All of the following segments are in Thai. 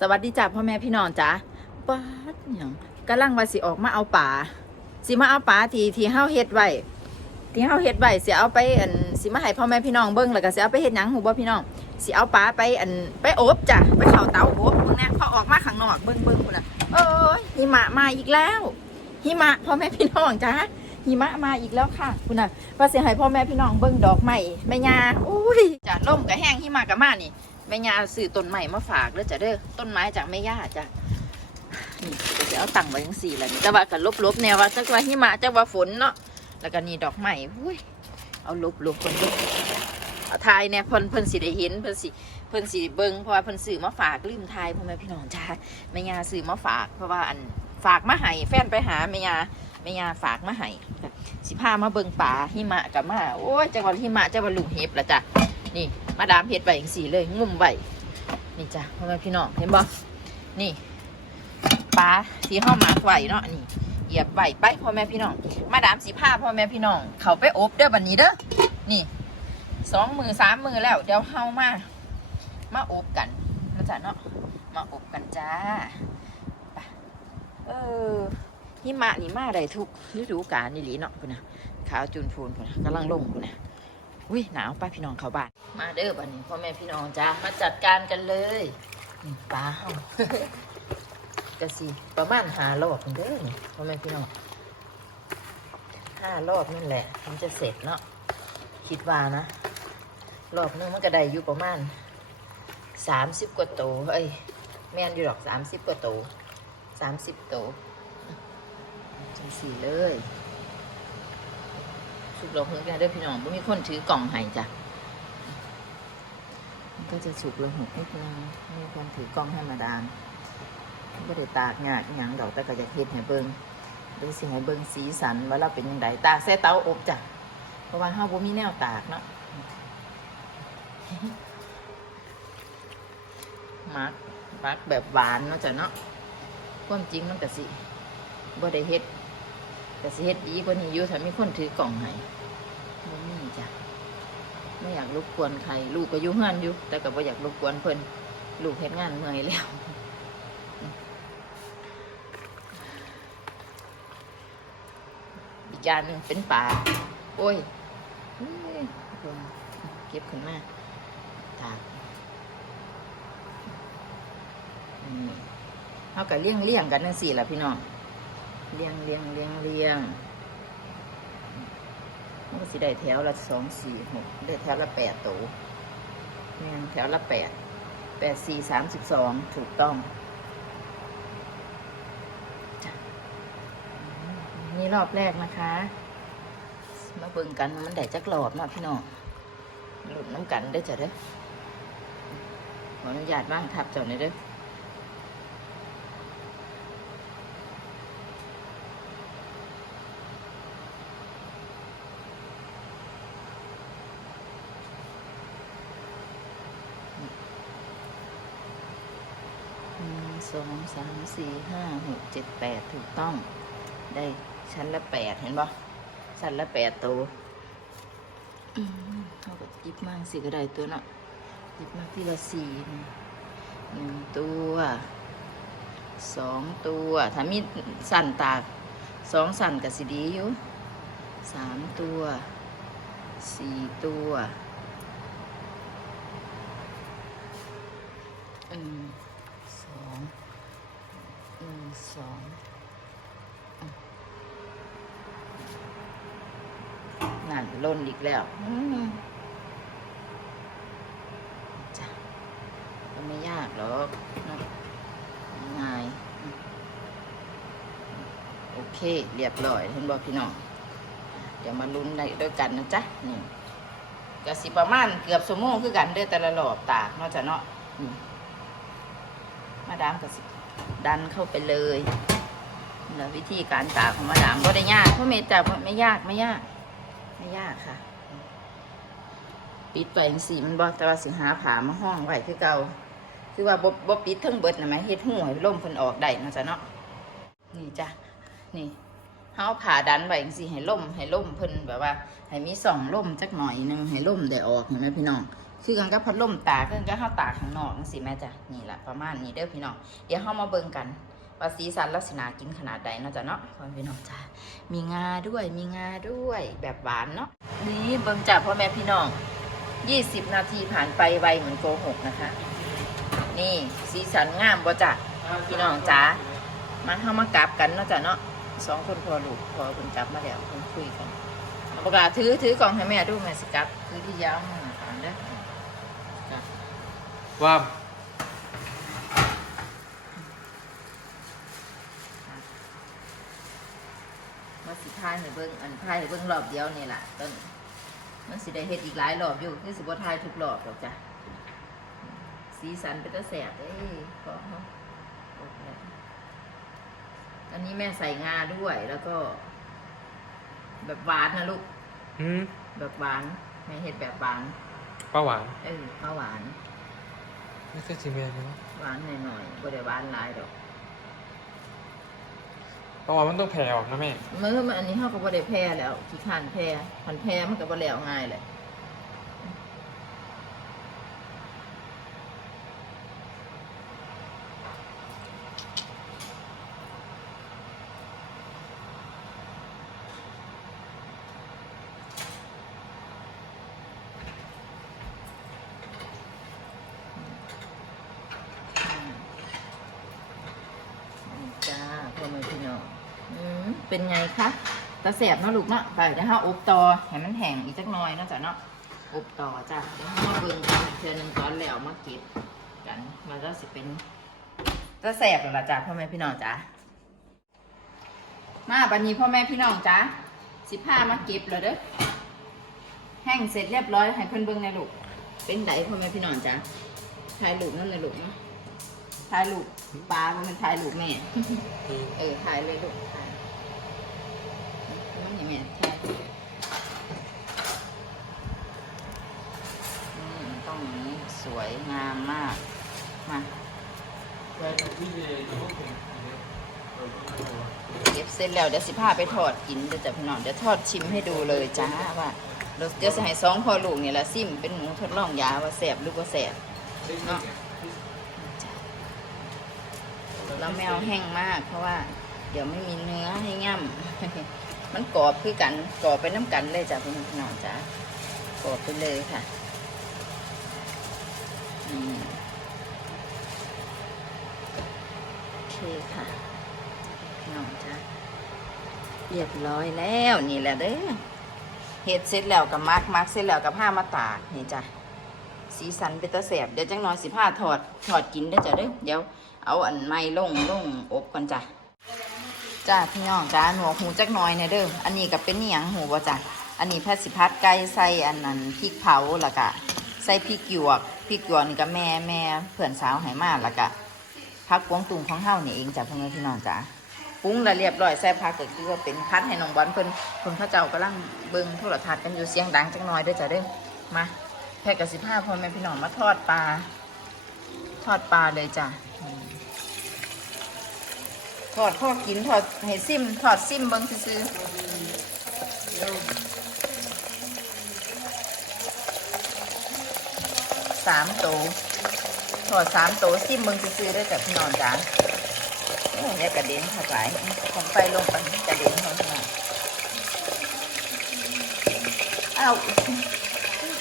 สวัสดีจ้าพ่อแม่พี่น้องจ้าป้าดหยังกำลังว่าสิออกมาเอาป่าสิมาเอาป่าทีทีเฮาเฮ็ดไว้ที่เฮาเฮ็ดไว้สิเอาไปอันสิมาให้พ่อแม่พี่น้องเบิ่งแล้วก็สิเอาไปเฮ็ดหยังหูบ่พี่น้องสิเอาป่าไปอันไปอบจ้ะไปเข้าเตาอบเบิ่งแน่พอออกมาข้างนอกเบิ่งเบิ่งพุ่นน่ะเอ้ยหิมะมาอีกแล้วหิมะพ่อแม่พี่น้องจ้าหิมะมาอีกแล้วค่ะคุณน่ะว่าสิให้พ่อแม่พี่น้องเบิ่งดอกไม้แม่ย่าอุ้ยจ้ะลมก็แห้งหิมะก็มานี่ แม่ย่าซื้อต้นใหม่มาฝากเด้อจ้ะเด้อต้นไม้จากแม่ย่าจ้ะนี่จะเอาตังค์ไว้ทั้งสี่และนี่แต่ว่ากันลบๆแนวว่าจักว่าหิมะจักว่าฝนเนาะแล้วก็นี่ดอกไม้หุ้ยเอาลบๆคนลบเอาทายเนี่ยเพิ่นเพิ่นสิได้เห็นเพิ่นสิเพิ่นสิเบิ่งเพราะว่าเพิ่นซื้อมาฝากลืมทายพ่อแม่พี่น้องจ้าแม่ย่าซื้อมาฝาก เพราะว่าอันฝากมาให้แฟนไปหาแม่ย่าแม่ย่าฝากมาให้สิพามาเบิ่งป่าหิมะกับมาโอ้ยจังหวัดหิมะจังหวัดลูกเห็บละจ้ะ นี่ มาดามเห็ดใบยังสีเลยงุ่มใบนี่จ้ะพ่อแม่พี่น้องเห็นบ่นี่ปลาที่ห้ามาไหวเนาะนี่เหยียบใบไปพ่อแม่พี่น้อง มาดามสีผ้าพ่อแม่พี่น้อง เขาไปอบเด้อบันนี้เด้อนี่สองมือสามมือแล้วเดี๋ยวเฮามามาอบกันนะจ๊ะเนาะมาอบกันจ้าไปเออหิมะนี่มาได้ทุกฤดูกาลนี่หลีเนาะพุ่นะขาวจุนพูนพุ่นะกำลังลงพุ่นนะ อุ้ยหนาวป้าพี่น้องเขาบ้าน มาเด้อบันนี้พ่อแม่พี่น้องจ้ามาจัดการกันเลยนี่ปลาเฮากะสิประมาณหารอบเด้อพ่อแม่พี่น้องห้ารอบนั่นแหละมันจะเสร็จเนาะคิดว่านะ รอบนึงมันก็ได้อยู่ประมาณสามสิบกว่าโตวเอ้ยแม่นอยู่หรอกสามสิบกว่าโตสามสิบโตวจังสี่เลย สุกเราเพิ่งกันเด้อพี่น้องไม่มีคนถือกล่องให้จ้ะมันก็จะสุกเราหกนิดนึงไม่มีคนถือกล่องให้มาดามก็ได้ตากงากอหย่างดอกแต่ก็จะเฮ็ดให้เบิ่งดูสิให้เบิ่งสีสันว่าเราเป็นยังไงตากใส่เตาอบจ้ะเพราะว่าเฮาบ่มีแนวตากเนาะมักมักแบบหวานเนาะจ้ะเนาะความจริงมันก็สิบ่ได้เฮ็ด แต่สิเฮ็ดดีกว่านี้อยู่ถ้ามีคนถือกล่องให้บ่มีจ้ะไม่อยากรบกวนใคร ลูกก็อยู่เฮือนอยู่ แต่ก็บ่อยากรบกวนเพิ่นลูกเฮ็ดงานเมื่อยแล้วอีกอย่างนึงเป็นป่าโอ้ยเฮ้ยเก็บขึ้นมาถากเฮาก็เลี้ยงเลี้ยงๆกันจังซี่ล่ะพี่น้อง เรียงเรียงเรียงเรียงมันสิได้แถวละสองสี่หกได้แถวละแปดตัวแม่นแถวละแปดแปดสี่สามสิบสองถูกต้องนี่รอบแรกนะคะ มาเบิ่งกันมันได้จักรอบเนาะพี่น้องหลุดน้ำกันได้จ้ะเด้อขออนุญาตบ้างทับเจ้าหน่อยเด้อ หนึ่ง สองสามสี่ห้าหกเจ็ดแปดถูกต้อง ได้ชั้นละแปดเห็นปะชั้นละแปดตัวอืมเขาก็ยิบมากสิก็ได้ตัวเนาะยิบมากที่ละสี่นี่หนึ่งตัวสองตัวถ้ามีสั่นตากสองสั่นกับสีดีอยู่สามตัวสี่ตัวอืม สองหนึ่งสองอะนั่น ล่นอีกแล้วอืมจ้ะก็ไม่ยากหรอกเนาะง่ายอืมโอเค เรียบร้อยเห็นบอกพี่น้องเดี๋ยวมาลุ้นได้ด้วยกันนะจ๊ะนี่ก็สิประมาณเกือบสมงคือกันเด้อแต่ละรอบตากเนาะจ้ะเนาะนี่มาดามก็สิดันเข้าไปเลยแล้ววิธีการตากของมาดามก็ได้ยากเพราะเมตจับไม่ยากไม่ยาก ไม่ยากค่ะ ปิดไปจังสีมันบอแต่ว่าสิหาผามาห้องไว้คือเก่าคือว่าบ่บ่ปิดเทั้งเบิดนะไหมเฮ็ดหูให้ล่มเพิ่นออกได้เนาะจ้ะเนาะนี่จ้ะนี่เฮาผ่าดันไว้จังซี่ให้ล่มให้ล่มเพิ่นแบบว่า ให้มีสองล่มจักหน่อยหนึงให้ล่มได้ออกเห็นไหมพี่น้องคือกันกับพัดลมตาคือกันกับข้าตาข้างนอกจังสิแม่จ้ะนี่แหละประมาณนี้เด้อพี่น้องเดี๋ยวเฮามาเบิ่งกัน ว่าสีสันลักษณะกินขนาดใดเนาะจ้ะเนาะพ่อแม่พี่น้องจ้ะมีงาด้วยมีงาด้วยแบบหวานเนาะนี่เบิ่งจ้ะพ่อแม่พี่น้อง20นาทีผ่านไปไวเหมือนโกหกนะคะ นี่สีสันงามบ่จ้ะพี่น้องจ้ามาเข้ามากราบกันเนาะจ้ะเนาะสองคนพอลูกพอคนกลับมาแล้วคนคุยกันปากกาศถือถือกล่องให้แม่ดูแม่สิกับถือที่ยาวมาอ่านเด้อจ้ะว่า มาสิทาย ให้เบิ่งอันทายให้เบิ่งรอบเดียวนี่แหละต้นมันสิได้เฮ็ดอีกหลายรอบอยู่คือสิบ่ทายทุกรอบหรอกจ้ะสีสันเป็นตะแสบเอ้ยขอเขาโอเคอันนี้แม่ใส่งาด้วยแล้วก็ แบบหวานนะลูกอืมแบบหวานแม่เห็ดแบบหวานปลาหวานเออข้าวหวาน ไม่ใช่ซีเมนต์เนาะ หวานหน่อยๆบ่ได้หวานหลายดอก ปลาหวามันต้องแผ่ออกนะแม่ เมื่อมันอันนี้เฮากับ่ได้แพ้แล้วขี้ขันแพ้ขันแพ้มันก็บ่แล้วง่ายเลยนี่จ้าพ่อแม่พี่น้องอืม เป็นไงคะตาแสบเนาะลูกเนาะไปเดี๋ยวเฮาอบต่อให้มันแห้งอีกจักหน่อยเนาะจ้ะเนาะอบต่อจ้ะเดี๋ยวเฮามาเบิ่งกันเทื่อหนึงตอนแล้วมาเก็บกันมาแล้วสิเป็นตาแสบแล้วล่ะจ้ะพ่อแม่พี่น้องจ้ะมาบัดนี้พ่อแม่พี่น้องจ้ะสิพามาเก็บแล้วเด้อแห้งเสร็จเรียบร้อยให้เพิ่นเบิ่งในอยลูกเป็นไดพ่อแม่พี่น้องจ้ะถ่ายรูปนั่นเลยลูกเนาะถ่ายรูปปลาบ่แมันถ่ายรูปแม่เออถ่ายเลยลูกถ่าย มันอย่างเงี้ยถ่ต้องอย่างนี้สวยงามมาก มาเก็บเสร็จแล้วเดี๋ยวสิพาไปทอดกินเดี๋ยวจะพี่น้องเดี๋ยวทอดชิมให้ดูเลยจ้าว่าเดี๋ยวเดี๋ยวจะให้สองพ่อลูกเนี่แหละซิมเป็นหมูทดลองยาว่าแสบหรือว่าแสบเนาะเราไม่เอาแห้งมากเพราะว่า เดี๋ยวไม่มีเนื้อให้ง่ำ มันกรอบคือกันกรอบไปน้ำกันเลยจ้ะพี่น้องจ้ะกรอบไปเลยค่ะโอเคค่ะน้องจ้ะเรียบร้อยแล้วนี่แหละเด้อเห็ดเสร็จแล้วกับมักมักเสร็จแล้วกับผ้ามาตากนี่จ้ะสีสันเป็นตะแสบเดี๋ยวจังน้อยสิผ้าถอดถอดกินได้จ้ะเด้อเดี๋ยวเอาอันไม้ลงลงอบก่อนจ้ะ จ้าพี่น้องจ้าหนวกหูจักหน้อยเนี่ยเด้ออันนี้ก็เป็นเนียงหูบ่จ้ะอันนี้แพทย์สิพัดไก่ใส่อันนั้นพริกเผาแล้วก็ใส่พริกหยวกพริกหยวกนี่ก็แม่แม่เพื่อนสาวให้มาแล้วก็พักกวงตุงของเฮานี่เองจ้ะพ่อแม่พี่น้องจ้าปรุงแล้วเรียบร้อยใส่ผักก็คือว่าเป็นพัดให้น้องบอลเพิ่นเพิ่นพระเจ้ากำลังเบิ่งโทรทัศน์กันอยู่เสียงดังจักหน่อยเด้อจ้ะเด้อมาแพทกับสิบห้าพ่อแม่พี่น้องมาทอดปลาทอดปลาเลยจ้ะ ทอดพ่อกินทอดให้ซิมทอดซิมเบิ้งซื้อสามโตวทอดสามโตซิมเบิ้งซื้อได้แต่พี่น้องจ้าโอ้ยอย่ากระเด็นเข้าไปของไฟลงไปกระเด็นเขาขนาอ้าว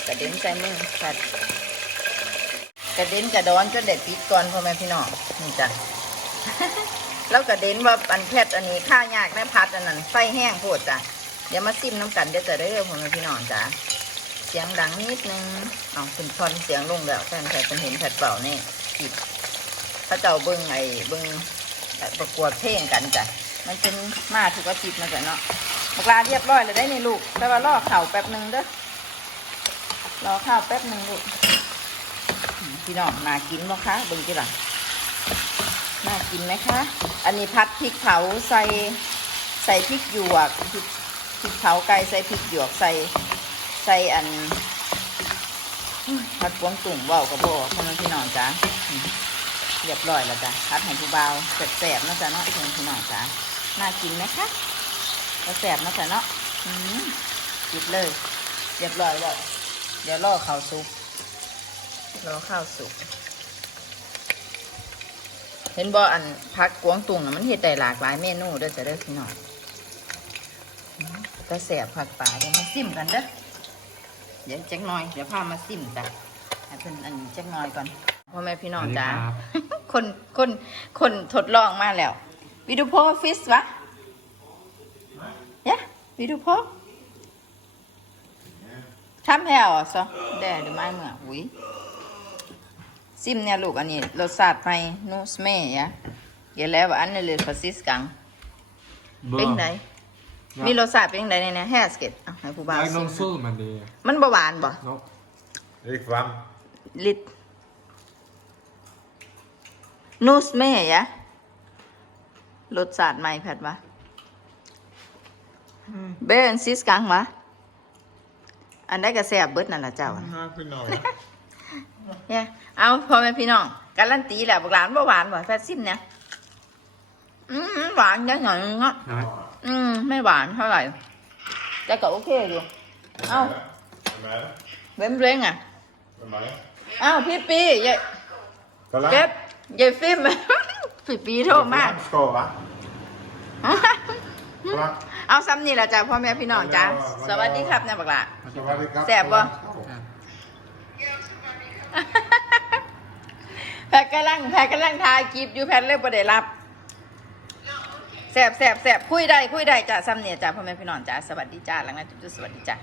กระเด็นใจมึงกัดกระเด็นกระดอนจนเด็ดปิดก่อนพ่อแม่พี่น้องนี่จ้ะ แล้วก็เด่นว่าอันแพทย์อันนี้ค่ายากแม่พัดอันนั้นไฟแห้งโพดจ้ะเดี๋ยวมาซิมน้ำกันเดี๋ยวจะได้เรื่องของพี่น้องจ้ะเสียงดังนิดนึงเอาคุณพอนเสียงลงแล้วแฟนแพทย์เป็นเห็นแพทย์เปล่านี่ผิดพระเจ้าเบิ้งไอ้เบิ้งประกวดเพลงกันจ้ะมันเป็นมาทุกอาทิตย์นะจ๊ะเนาะบักลาเรียบร้อยเลยได้ในลูก แต่ว่ารอข่าแป๊บหนึ่งเด้อรอข้าวแป๊บหนึ่งลูกพี่น้องมากินบ่คะเบิ้งที่หลัง น่ากินไหมคะ อันนี้พัดพริกเผาใส่ใส่พริกหยวกพริกพริกเผาไก่ใส่พริกหยวกใส่ใส่อันพัดกวงตุ่มว่าวกระโบกพ่อแม่พี่น้องจ้าเรียบร้อยแล้วจ้ะพัดให้ผู้เบาแสบๆเนะจ้ะเนาะพ่อแม่พี่น้องจ้าน่ากินไหมคะแล้วแสบนะจ้ะเนาะอืมกินเลย เรียบร้อยแล้วเดี๋ยวรอเขาวซุปรอข้าวสุก เห็นบ่อันพักกวางตุงน่ะมันเฮ็ดได้หลากหลายเมนูเด้อจะเด้อพี่น้องอืมแต่แสบผักป่าเดี๋ยวมาซิมกันเด้อเดี๋ยวจักหน่อย เดี๋ยวพามาซิมจ้ะให้เพิ่นอันนี้จักหน่อยก่อนพ่อแม่พี่น้องจ้าคนคนคนทดลองมาแล้ววิดูโพฟิสวะยะวิดูโพทำแผ่วอะซะแด่หรือไม่เมื่ออุ้ย ซิมเนี่ยลูกอันนี้รสชาติไปนูสเม่ยะเดี๋ยวแล้วว่าอันนี้เลยฟาซิสกังเป็นไงมีรสชาติเป็นไงในเนี่ยแฮสเกตอะให้ผู้บ่าวไอ้น้องซิสู้มมันดีมันบ่หวานบ่นก Ik kwam. ลิตนูสเม่ยะรสชาติใหม่แพทวะเบรนซิสกังวะอันได้กระแสบเบิดนั่นละเจ้าอะ Ja, ik vind nou. เนี่ยเอาพ่อแม่พี่น้องการันตีแหละบอกหลานว่าหวานบ่แฟซิมเนี่ยอืมหวานนิดหน่อยนึงอะนะอืมไม่หวานเท่าไหร่แต่ก็โอเคอยู่ เอ้า Bij mij. เบ้มเร่งอะ Bij mij. เอ้าพี่ปียาย Voilà. เก็บยายฟิล์มพี่ปีโทรมา School, hè? Voilà. เอาซ้ำนี่แหละจ้ะพ่อแม่พี่น้องจ้าสวัสดีครับเนี่ยบักหละ Zo wat ik had. Zeg, voilà. wat? School. แพทกำลังแพทกำลังทายคลิปอยู่แพทเลิกประเดี๋รับแสบแสบแสบคุยได้คุยได้จ้ะซ้ำเนี่ยจ้ะพ่อแม่พี่น้องจ้าสวัสดีจ้าหลังนั้นจุ๊บๆสวัสดีจ้า